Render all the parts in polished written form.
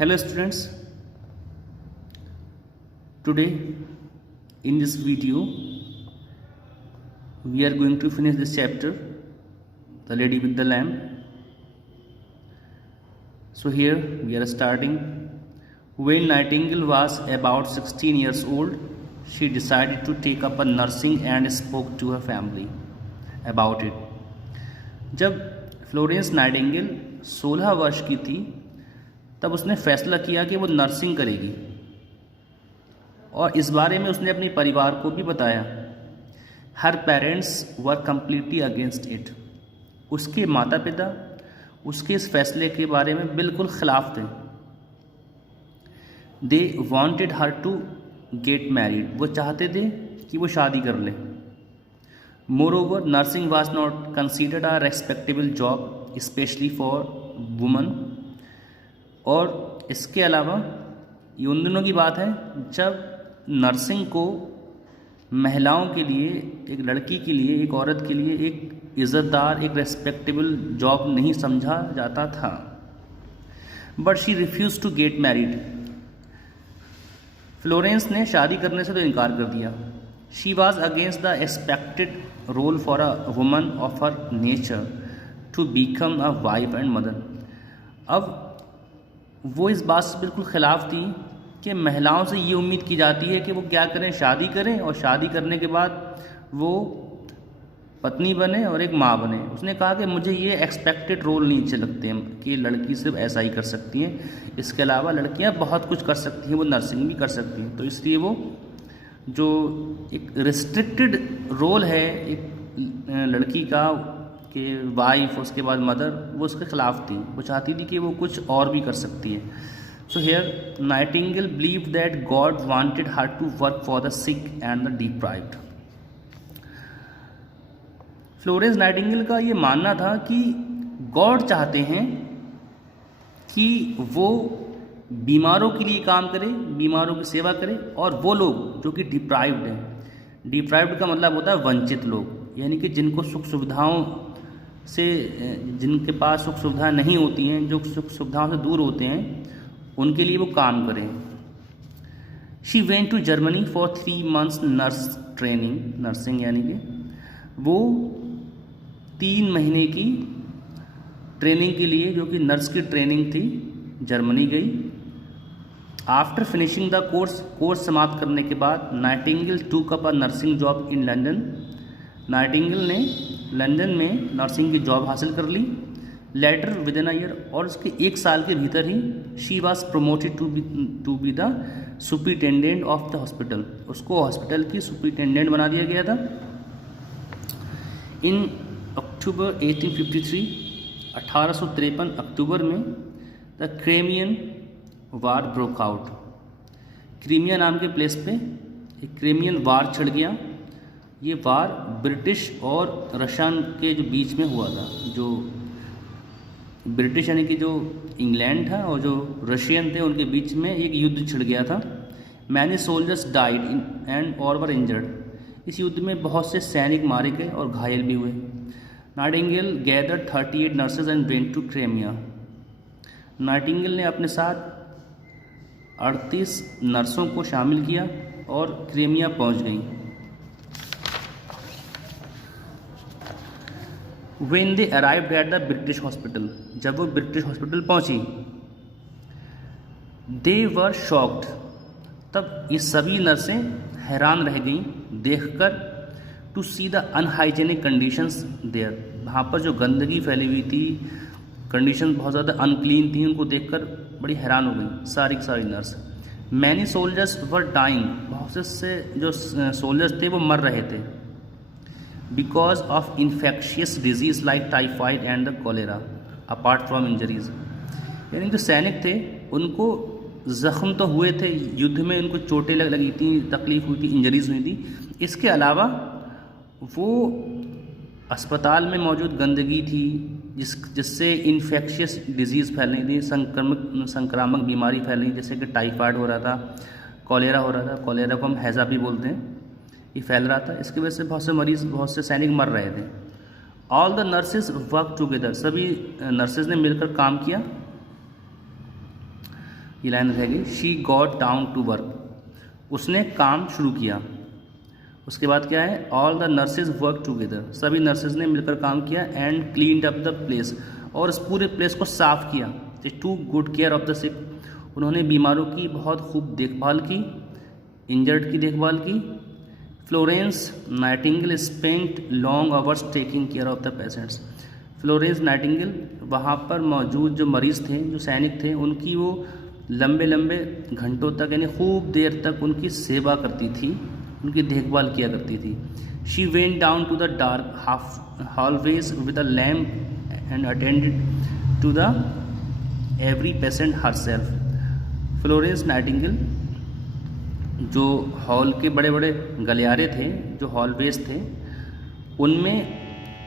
Hello students, today in this video we are going to finish this chapter, The Lady with the Lamp. So here we are starting. When Nightingale was about 16 years old, she decided to take up a nursing and spoke to her family about it. जब Florence Nightingale 16 वर्ष की थी तब उसने फैसला किया कि वो नर्सिंग करेगी और इस बारे में उसने अपने परिवार को भी बताया. हर parents were completely against it. उसके माता पिता उसके इस फैसले के बारे में बिल्कुल ख़िलाफ़ थे. They wanted her to get married. वो चाहते थे कि वो शादी कर ले. Moreover nursing was not considered a respectable job specially for woman. और इसके अलावा ये उन दिनों की बात है जब नर्सिंग को महिलाओं के लिए, एक लड़की के लिए, एक औरत के लिए एक इज़्ज़तदार, एक रेस्पेक्टेबल जॉब नहीं समझा जाता था. But she refuse to get married. Florence ने शादी करने से तो इनकार कर दिया. She was against the expected role for a woman of her nature to become a wife and mother. अब वो इस बात से बिल्कुल ख़िलाफ़ थी कि महिलाओं से ये उम्मीद की जाती है कि वो क्या करें, शादी करें और शादी करने के बाद वो पत्नी बने और एक माँ बने. उसने कहा कि मुझे ये एक्सपेक्टेड रोल नहीं अच्छे लगते हैं कि लड़की सिर्फ ऐसा ही कर सकती हैं, इसके अलावा लड़कियां बहुत कुछ कर सकती हैं, वो नर्सिंग भी कर सकती हैं. तो इसलिए वो जो एक रिस्ट्रिक्टेड रोल है एक लड़की का कि वाइफ उसके बाद मदर, वो उसके ख़िलाफ़ थी. वो चाहती थी कि वो कुछ और भी कर सकती है. So here Nightingale believe that God wanted her to work for the sick and the deprived. Florence Nightingale का ये मानना था कि गॉड चाहते हैं कि वो बीमारों के लिए काम करे, बीमारों की सेवा करे, और वो लोग जो कि डिप्राइव्ड हैं. डिप्राइव्ड का मतलब होता है वंचित लोग, यानी कि जिनको सुख सुविधाओं से, जिनके पास सुख सुविधा नहीं होती हैं, जो सुख सुविधाओं से दूर होते हैं, उनके लिए वो काम करें. She went to Germany for 3 months nurse training. Nursing यानी कि वो 3 महीने की ट्रेनिंग के लिए, जो कि नर्स की ट्रेनिंग थी, जर्मनी गई. आफ्टर फिनिशिंग द कोर्स समाप्त करने के बाद Nightingale took up a nursing job in London. Nightingale ने लंदन में नर्सिंग की जॉब हासिल कर ली. Later within a year, और उसके 1 साल के भीतर ही she was promoted to be the superintendent of the hospital. उसको हॉस्पिटल की सुपरिटेंडेंट बना दिया गया था. इन अक्टूबर 1853, 1853 अक्टूबर में the Crimean war broke out. Crimea नाम के प्लेस पे एक क्रीमियन वार छिड़ गया. ये वार ब्रिटिश और रशियन के जो बीच में हुआ था. जो ब्रिटिश यानी कि जो इंग्लैंड था और जो रशियन थे, उनके बीच में एक युद्ध छिड़ गया था. मैनी सोल्जर्स डाइड एंड और वर इंजर्ड. इस युद्ध में बहुत से सैनिक मारे गए और घायल भी हुए. Nightingale gathered 38 nurses and went to Crimea. Nightingale ने अपने साथ 38 नर्सों को शामिल किया और क्रीमिया पहुंच गई. When they arrived at the British hospital, जब वो ब्रिटिश हॉस्पिटल पहुंची, they were shocked. तब ये सभी नर्सें हैरान रह गईं देखकर, to see the unhygienic conditions there. वहाँ पर जो गंदगी फैली हुई थी, कंडीशन बहुत ज़्यादा अनक्लीन थी, उनको देखकर बड़ी हैरान हो गई सारी की सारी nurse. Many soldiers were dying. बहुत से जो सोल्जर्स थे वो मर रहे थे. Because of infectious disease like typhoid and the cholera apart from injuries. यानी जो सैनिक थे उनको ज़ख्म तो हुए थे युद्ध में, उनको चोटें लगी थी, तकलीफ़ हुई थी, इंजरीज हुई थी. इसके अलावा वो अस्पताल में मौजूद गंदगी थी जिससे इन्फेक्शियस डिजीज़ फैल रही थी, संक्रामक बीमारी फैल रही, जैसे कि टाइफाइड हो रहा था, कोलेरा हो रहा था. कोलेरा को हम हैज़ा भी बोलते हैं. ये फैल रहा था. इसकी वजह से बहुत से मरीज़, बहुत से सैनिक मर रहे थे. All the nurses work together. सभी नर्सेज ने मिलकर काम किया. ये लाइन रहेगी, she got down to work, उसने काम शुरू किया। उसके बाद क्या है, all the nurses work together, सभी नर्सेज ने मिलकर काम किया, and cleaned up the place, और इस पूरे प्लेस को साफ किया। Took good care of the sick, उन्होंने बीमारों की बहुत खूब देखभाल की, इंजर्ड की देखभाल की। Florence Nightingale spent long hours taking care of the patients, Florence Nightingale वहाँ पर मौजूद जो मरीज़ थे, जो सैनिक थे, उनकी वो लंबे लंबे घंटों तक यानी खूब देर तक उनकी सेवा करती थी, उनकी देखभाल किया करती थी। She went down to the dark hallways with a lamp and attended to the every patient herself. Florence Nightingale जो हॉल के बड़े बड़े गलियारे थे, जो हॉलवेज थे, उनमें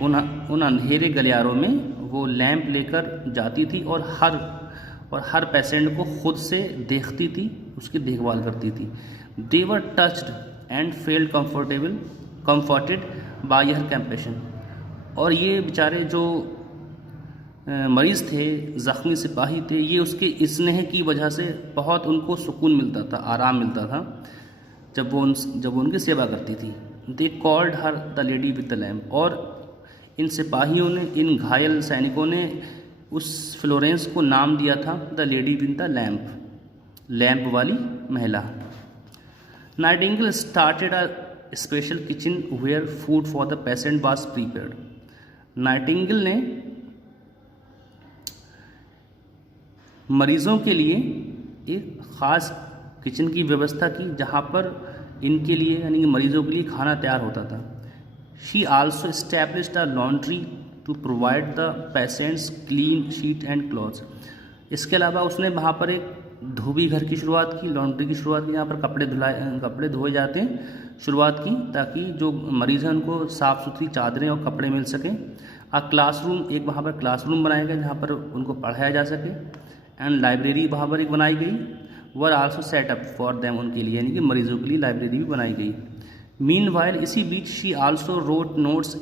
उन अंधेरे गलियारों में वो लैंप लेकर जाती थी और हर पेशेंट को खुद से देखती थी, उसकी देखभाल करती थी। They were touched and felt comforted by her compassion, और ये बेचारे जो मरीज़ थे, ज़ख्मी सिपाही थे, ये उसके स्नेह की वजह से बहुत उनको सुकून मिलता था, आराम मिलता था जब वो उनकी सेवा करती थी। They called her the lady with the lamp, और इन सिपाहियों ने, इन घायल सैनिकों ने उस फ्लोरेंस को नाम दिया था the lady with the lamp, lamp वाली महिला। Nightingale started a special kitchen where food for the patient was prepared. Nightingale ने मरीज़ों के लिए एक ख़ास किचन की व्यवस्था की, जहाँ पर इनके लिए यानी कि मरीज़ों के लिए खाना तैयार होता था। She also established a laundry to provide the patients clean sheet and clothes. इसके अलावा उसने वहाँ पर एक धोबी घर की शुरुआत की, लॉन्ड्री की शुरुआत की, यहाँ पर कपड़े धोए जाते हैं, शुरुआत की, ताकि जो मरीज़ हैं उनको साफ़ सुथरी चादरें और कपड़े मिल सकें। क्लासरूम, एक वहाँ पर क्लासरूम बनाया गया जहाँ पर उनको पढ़ाया जा सके, एंड लाइब्रेरी वहाँ पर एक बनाई गई, were also setup for them, उनके लिए यानी कि मरीज़ों के लिए लाइब्रेरी भी बनाई गई। मीनवाइल, इसी बीच, she also wrote notes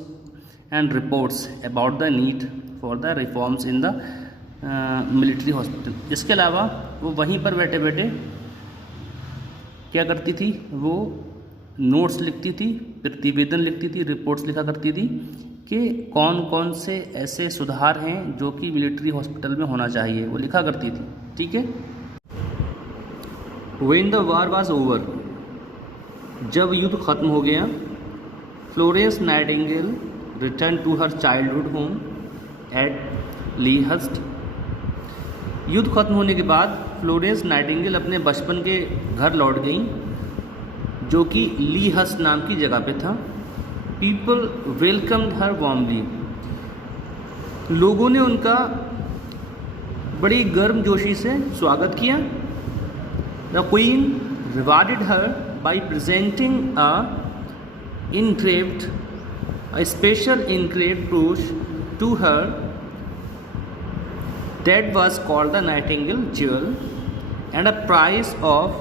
and reports about the need for the reforms in the military hospital. इसके अलावा वो वहीं पर बैठे बैठे क्या करती थी, वो नोट्स लिखती थी, प्रतिवेदन लिखती थी, रिपोर्ट्स लिखा करती थी कि कौन कौन से ऐसे सुधार हैं जो कि मिलिट्री हॉस्पिटल में होना चाहिए, वो लिखा करती थी। ठीक है। When the war was over, जब युद्ध खत्म हो गया, Florence Nightingale return to her childhood home at Lea Hurst. युद्ध खत्म होने के बाद फ्लोरेंस नाइटिंगेल अपने बचपन के घर लौट गई, जो कि लीहस्ट नाम की जगह पे था। पीपल वेलकम्ड हर वार्मली, लोगों ने उनका बड़ी गर्मजोशी से स्वागत किया। The queen rewarded her by presenting a special engraved brooch to her that was called the Nightingale Jewel, and a price of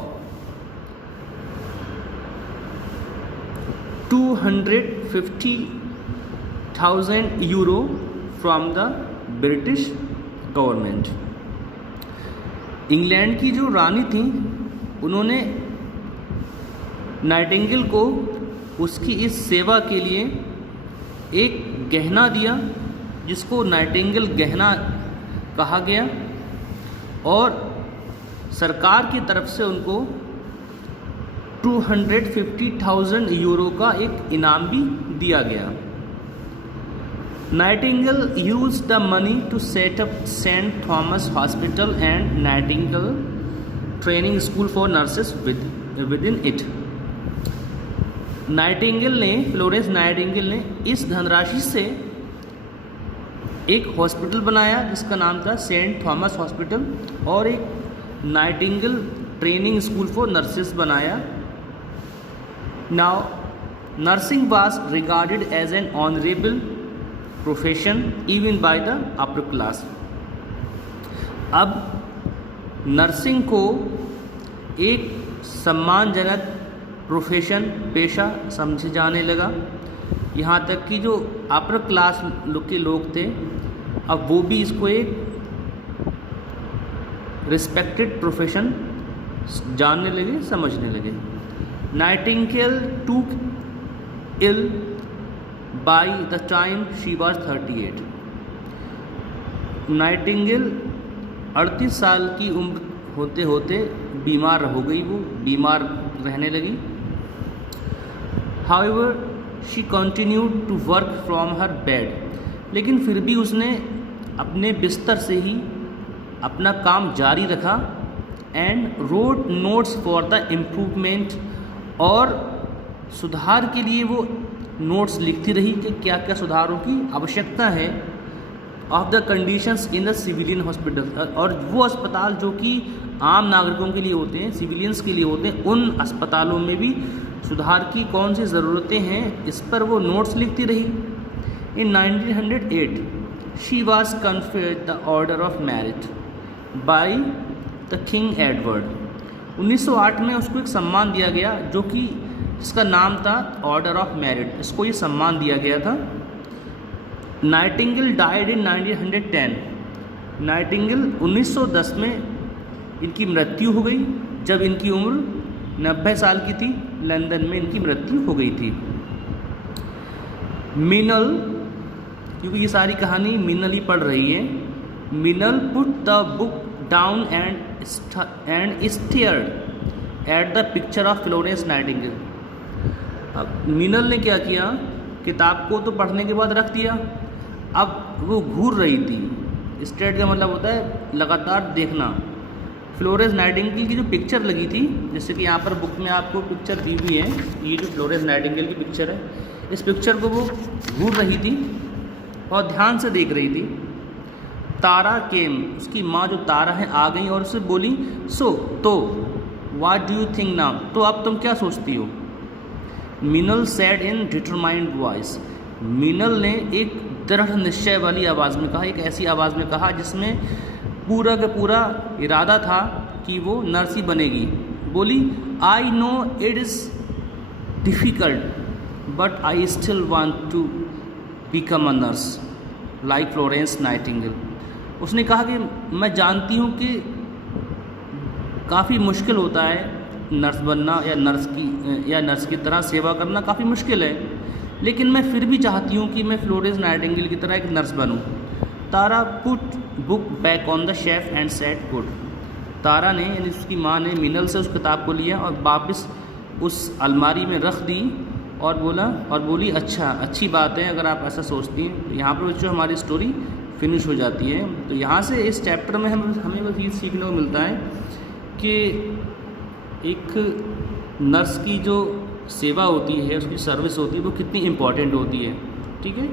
250,000 euro from the British government। England की जो रानी थी, उन्होंने नाइटिंगेल को उसकी इस सेवा के लिए एक गहना दिया, जिसको नाइटिंगेल गहना कहा गया, और सरकार की तरफ से उनको 250,000 यूरो का एक इनाम भी दिया गया। Nightingale used the money to set up saint Thomas hospital and Nightingale training school for nurses within it. Florence Nightingale ने इस धनराशि से एक हॉस्पिटल बनाया जिसका नाम था सेंट थॉमस हॉस्पिटल, और एक Nightingale training school for nurses बनाया। Now nursing was regarded as an honourable profession even by the upper class. अब नर्सिंग को एक सम्मानजनक प्रोफेशन, पेशा समझे जाने लगा। यहाँ तक कि जो अपर क्लास के लोग थे, अब वो भी इसको एक रिस्पेक्टेड प्रोफेशन जानने लगे, समझने लगे। Nightingale took ill by the time she was 38। Nightingale 38 साल की उम्र होते होते बीमार हो गई, वो बीमार रहने लगी। However she continued to work from her bed, लेकिन फिर भी उसने अपने बिस्तर से ही अपना काम जारी रखा। And wrote notes for the improvement, और सुधार के लिए वो नोट्स लिखती रही कि क्या क्या सुधारों की आवश्यकता है। Of the conditions in the civilian hospital, और वो अस्पताल जो कि आम नागरिकों के लिए होते हैं, सिविलियंस के लिए होते हैं, उन अस्पतालों में भी सुधार की कौन सी ज़रूरतें हैं, इस पर वो नोट्स लिखती रही। इन 1908 she was conferred the order of merit by the king Edward. 1908 में उसको एक सम्मान दिया गया जो कि इसका नाम था ऑर्डर ऑफ मेरिट, इसको ये सम्मान दिया गया था। Nightingale died in 1910। नाइटिंगेल 1910 में इनकी मृत्यु हो गई, जब इनकी उम्र 90 साल की थी। लंदन में इनकी मृत्यु हो गई थी। मिनल, क्योंकि ये सारी कहानी मिनल ही पढ़ रही है, मिनल put the book down and stared at the picture of Florence Nightingale. अब मिनल ने क्या किया, किताब को तो पढ़ने के बाद रख दिया, अब वो घूर रही थी। स्टेयर का मतलब होता है लगातार देखना। फ्लोरेंस नाइटिंगेल की जो पिक्चर लगी थी, जैसे कि यहाँ पर बुक में आपको पिक्चर दी हुई है, ये जो फ्लोरेंस नाइटिंगेल की पिक्चर है, इस पिक्चर को वो घूर रही थी और ध्यान से देख रही थी। तारा केम, उसकी माँ जो तारा है आ गई और उससे बोली, सो तो what do you think now, तो अब तुम क्या सोचती हो। मिनल सेड इन डिटरमाइंड वॉइस, मिनल ने एक दृढ़ निश्चय वाली आवाज़ में कहा, एक ऐसी आवाज़ में कहा जिसमें पूरा का पूरा इरादा था कि वो नर्स ही बनेगी। बोली, I know it is difficult but I still want to become a nurse like Florence Nightingale. उसने कहा कि मैं जानती हूँ कि काफ़ी मुश्किल होता है नर्स बनना, या नर्स की तरह सेवा करना काफ़ी मुश्किल है, लेकिन मैं फिर भी चाहती हूँ कि मैं फ्लोरेंस नाइटिंगेल की तरह एक नर्स बनूँ। Tara put book back on the shelf and said good. Tara ने, यानी उसकी माँ ने, मिनल से उस किताब को लिया और वापस उस अलमारी में रख दी और बोली, अच्छा, अच्छी बात है अगर आप ऐसा सोचती हैं। तो यहाँ पर बच्चों हमारी स्टोरी फिनिश हो जाती है। तो यहाँ से इस चैप्टर में हमें बस ये सीखने को मिलता है कि एक नर्स की जो सेवा होती है, उसकी सर्विस होती है, वो कितनी इम्पॉर्टेंट होती है। ठीक है।